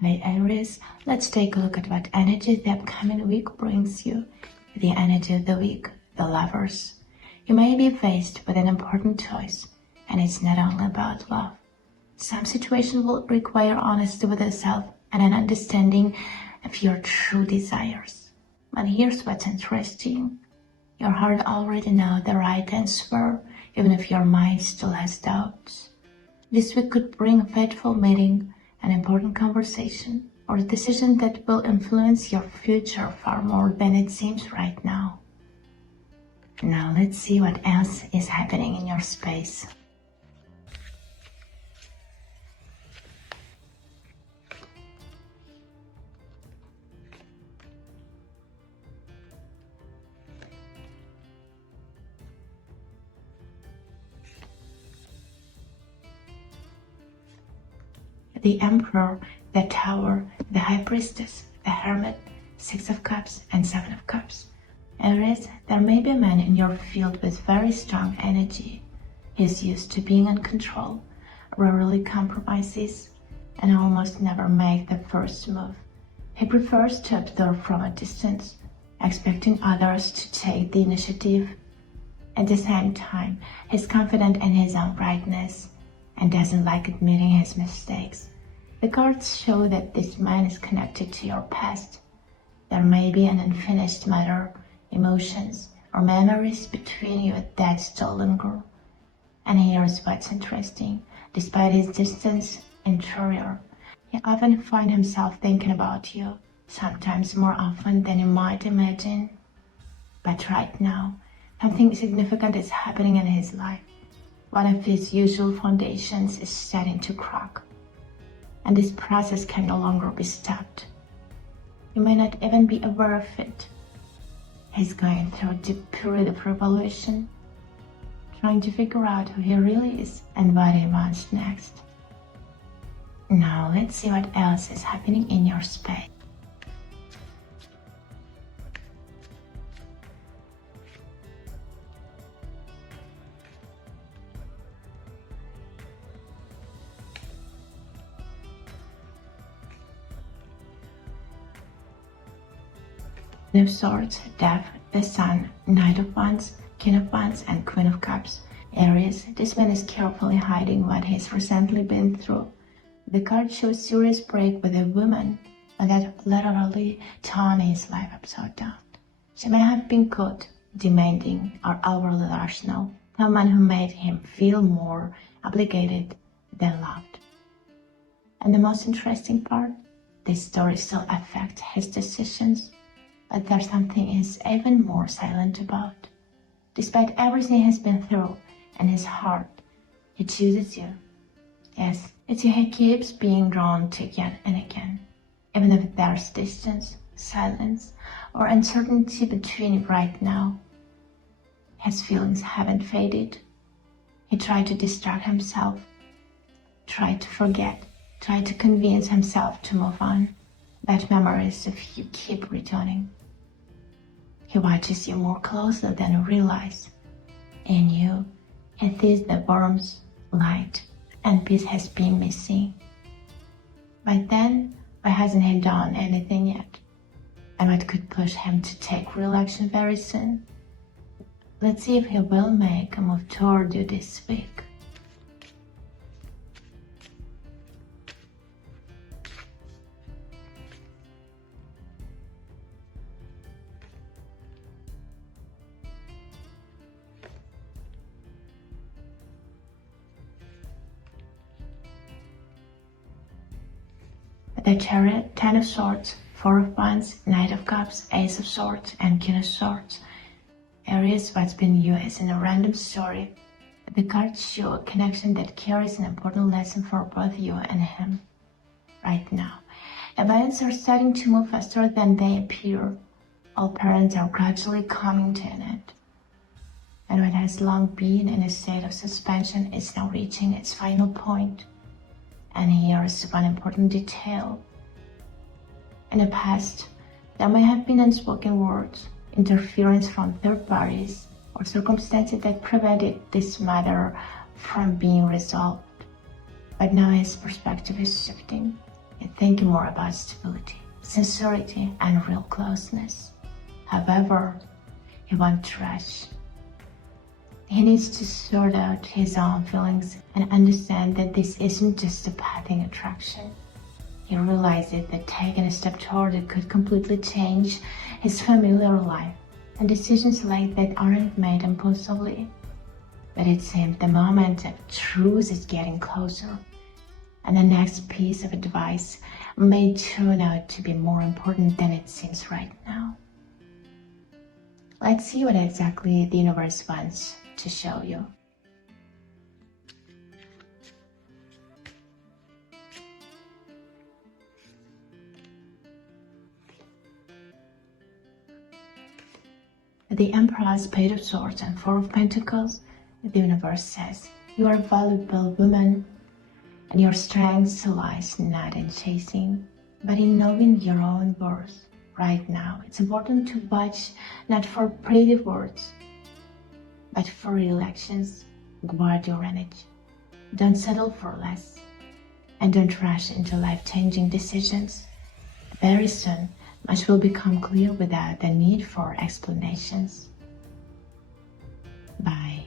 Hey Aries, let's take a look at what energy the upcoming week brings you. The energy of the week, the Lovers. You may be faced with an important choice, and it's not only about love. Some situation will require honesty with yourself and an understanding of your true desires. But here's what's interesting. Your heart already knows the right answer, even if your mind still has doubts. This week could bring a fateful meeting, an important conversation, or a decision that will influence your future far more than it seems right now. Now let's see what else is happening in your space. The Emperor, the Tower, the High Priestess, the Hermit, Six of Cups, and Seven of Cups. Aries, there may be a man in your field with very strong energy. He's used to being in control, rarely compromises, and almost never make the first move. He prefers to observe from a distance, expecting others to take the initiative. At the same time, he's confident in his own brightness and doesn't like admitting his mistakes. The cards show that this man is connected to your past. There may be an unfinished matter, emotions, or memories between you that still linger. And here's what's interesting. Despite his distance interior, he often finds himself thinking about you, sometimes more often than you might imagine. But right now, something significant is happening in his life. One of his usual foundations is starting to crack, and this process can no longer be stopped. You may not even be aware of it. He's going through a deep period of revolution, trying to figure out who he really is and what he wants next. Now let's see what else is happening in your space. Queen of Swords, Death, the Sun, Knight of Wands, King of Wands, and Queen of Cups. Aries, this man is carefully hiding what he's recently been through. The card shows serious break with a woman, and that literally turned his life upside down. She may have been caught, demanding, or overly rational, someone who made him feel more obligated than loved. And the most interesting part, this story still affects his decisions. But there's something he's even more silent about. Despite everything he's been through in his heart, he chooses you. Yes, it's you he keeps being drawn to again and again. Even if there's distance, silence, or uncertainty between you right now, his feelings haven't faded. He tried to distract himself, tried to forget, tried to convince himself to move on. But memories of you keep returning. He watches you more closely than you realize. In you, he sees the warmth, light, and peace has been missing. But then, why hasn't he done anything yet? And what could push him to take real action very soon? Let's see if he will make a move toward you this week. The Chariot, Ten of Swords, Four of Wands, Knight of Cups, Ace of Swords, and King of Swords. Aries, what's been you isn't a random story. The cards show a connection that carries an important lesson for both you and him. Right now, events are starting to move faster than they appear. All parents are gradually coming to an end. And what has long been in a state of suspension is now reaching its final point. And here's one important detail. In the past, there may have been unspoken words, interference from third parties, or circumstances that prevented this matter from being resolved. But now his perspective is shifting. and thinking more about stability, sincerity, and real closeness. However, he won't rush. He needs to sort out his own feelings and understand that this isn't just a passing attraction. He realizes that taking a step toward it could completely change his familiar life, and decisions like that aren't made impulsively. But it seems the moment of truth is getting closer, and the next piece of advice may turn out to be more important than it seems right now. Let's see what exactly the universe wants to show you. The Emperor's Page of Swords and Four of Pentacles, the universe says, you are a valuable woman, and your strength lies not in chasing, but in knowing your own worth. Right now, it's important to watch not for pretty words, but for real actions. Guard your energy. Don't settle for less, and don't rush into life-changing decisions. Very soon, much will become clear without the need for explanations. Bye.